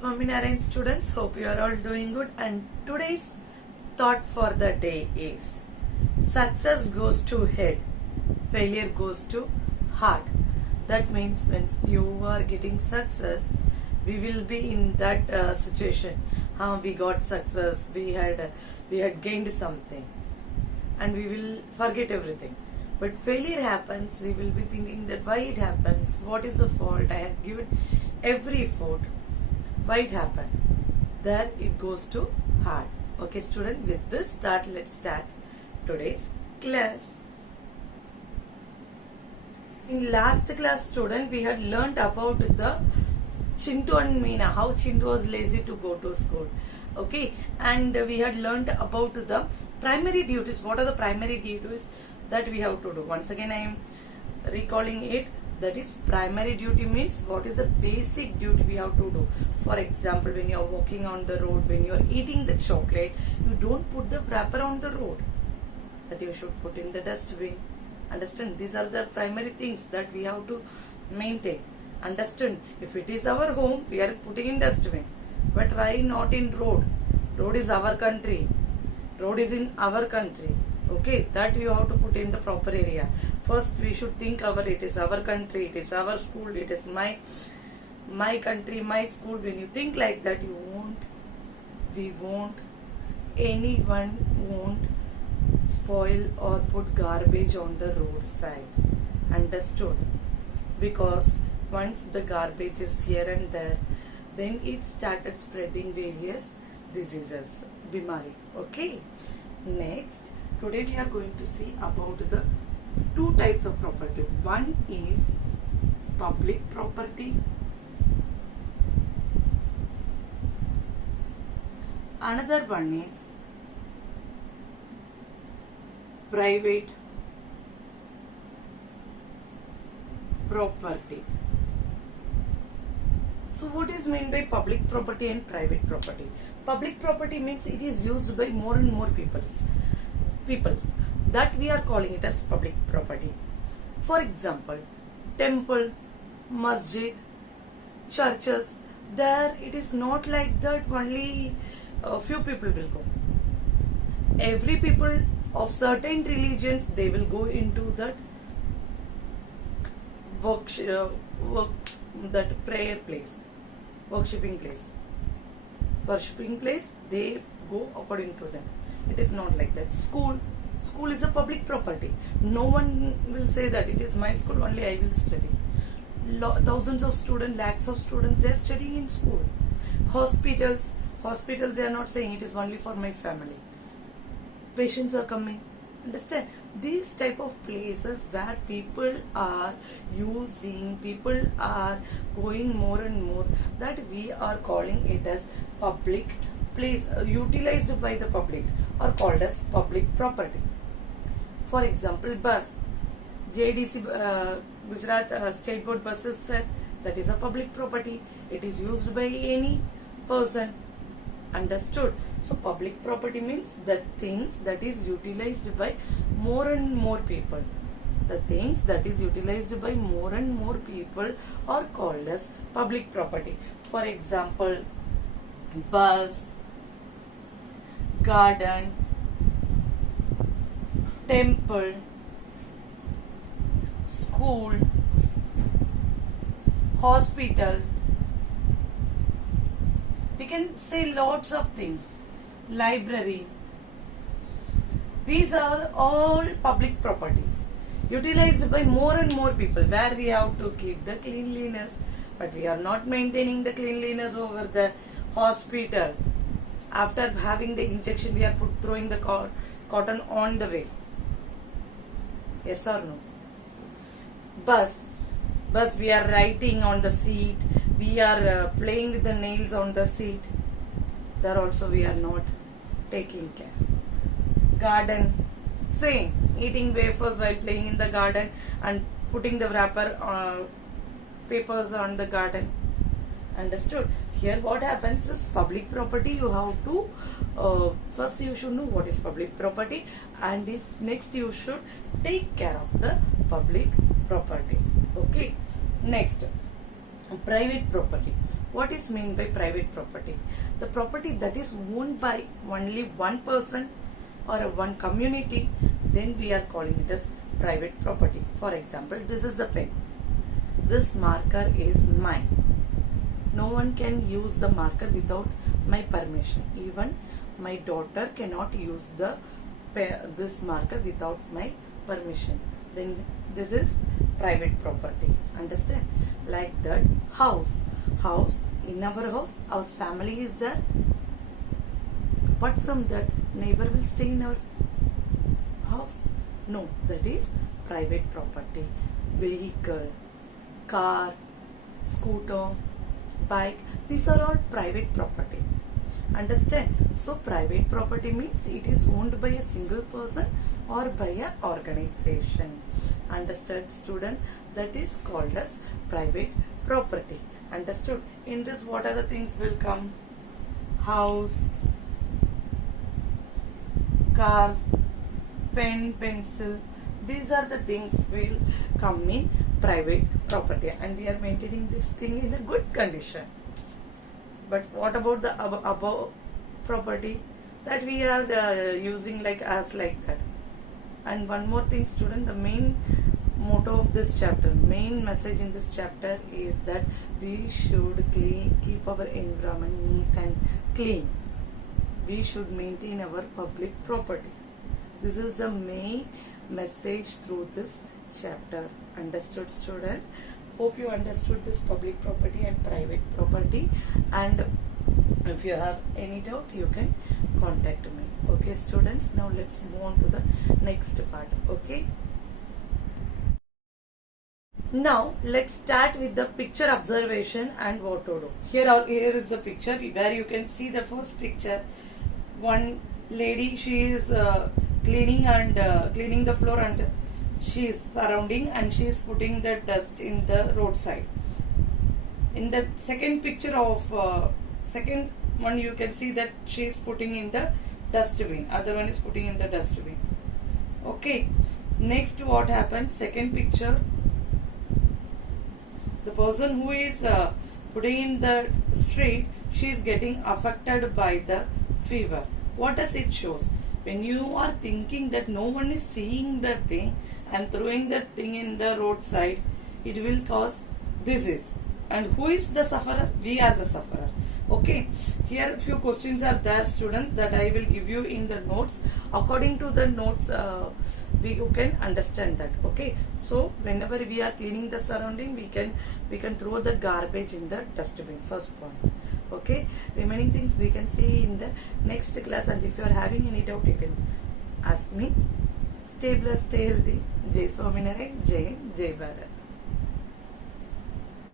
Swaminarayan students, hope you are all doing good, and today's thought for the day is success goes to head, failure goes to heart. That means when you are getting success, we will be in that situation. We got success, we had gained something, and we will forget everything. But failure happens, we will be thinking that why it happens, what is the fault, I have given every effort, why it happened. There it goes to heart. Okay student, with this thought let's start today's class. In last class student, we had learnt about the Chintu and Meena, how Chintu was lazy to go to school. Okay, and we had learnt about the primary duties. What are the primary duties that we have to do? Once again I am recalling it. That is, primary duty means what is the basic duty we have to do. For example, when you are walking on the road, when you are eating the chocolate, you don't put the wrapper on the road. That you should put in the dustbin. Understand? These are the primary things that we have to maintain. Understand? If it is our home, we are putting in dustbin. But why not in road? Road is our country. Road is in our country. Okay, that you have to put in the proper area. First we should think it is our country, it is our school, it is my country, my school. When you think like that, anyone won't spoil or put garbage on the roadside. Understood? Because once the garbage is here and there, then it started spreading various diseases, bimari. Okay, next, today we are going to see about the two types of property. One is public property, another one is private property. So what is meant by public property and private property? Public property means it is used by more and more people, that we are calling it as public property. For example, temple, masjid, churches, there it is not like that only a few people will go. Every people of certain religions, they will go into that that prayer place, worshipping place, they go according to them. It is not like that. School is a public property. No one will say that it is my school, only I will study. Thousands of students, lakhs of students, they are studying in school. Hospitals, they are not saying it is only for my family. Patients are coming. Understand? These type of places where people are going more and more, that we are calling it as public place, utilized by the public, or called as public property. For example, bus, JDC Gujarat State Board buses, sir, that is a public property. It is used by any person. Understood? So public property means the things that is utilized by more and more people. The things that is utilized by more and more people are called as public property. For example, bus, garden, temple, school, hospital. We can say lots of things. Library. These are all public properties utilized by more and more people, where we have to keep the cleanliness, but we are not maintaining the cleanliness over the hospital. After having the injection, we are throwing the cotton on the way. Yes or no? Bus, we are writing on the seat, we are playing with the nails on the seat. There also we are not taking care. Garden, same, eating wafers while playing in the garden and putting the wrapper papers on the garden. Understood? Here what happens is public property, you have to first you should know what is public property, and next you should take care of the public property. Okay, next, private property. What is mean by private property? The property that is owned by only one person or one community, then we are calling it as private property. For example, this is the pen. This marker is mine. No one can use the marker without my permission. Even my daughter cannot use this marker without my permission. Then this is private property. Understand? Like that, house. In our house, our family is there. Apart from that, neighbor will stay in our house. No, that is private property. Vehicle, car, scooter, bike, these are all private property. Understand? So private property means it is owned by a single person or by an organization. Understood, student? That is called as private property. Understood? In this, what are the things will come? House, cars, pen, pencil. These are the things will come in private property, and we are maintaining this thing in a good condition. But what about the above property that we are using like that? And one more thing, student, the main motto of this chapter, main message in this chapter is that we should keep our environment neat and clean. We should maintain our public properties. This is the main message through this chapter. Understood, student? Hope you understood this public property and private property. And if you have any doubt, you can contact me. Okay, students? Now let's move on to the next part. Okay? Now let's start with the picture observation and what to do. Here is the picture where you can see the first picture. One lady, she is cleaning the floor, and she is surrounding and she is putting the dust in the roadside. In the second picture of second one, you can see that she is putting in the dustbin. Other one is putting in the dustbin. Okay. Next, what happens? Second picture. The person who is putting in the street, she is getting affected by the fever. What does it shows? When you are thinking that no one is seeing the thing and throwing that thing in the roadside, it will cause disease. And who is the sufferer? We are the sufferer. Okay. Here few questions are there, students, that I will give you in the notes. According to the notes, you can understand that. Okay. So whenever we are cleaning the surrounding, we can throw the garbage in the dustbin. First point. Okay. Remaining things we can see in the next class. And if you are having any doubt, you can ask me. Stay blessed, stay healthy. Jai Swaminarayan, Jai Hind, Jai Bharat.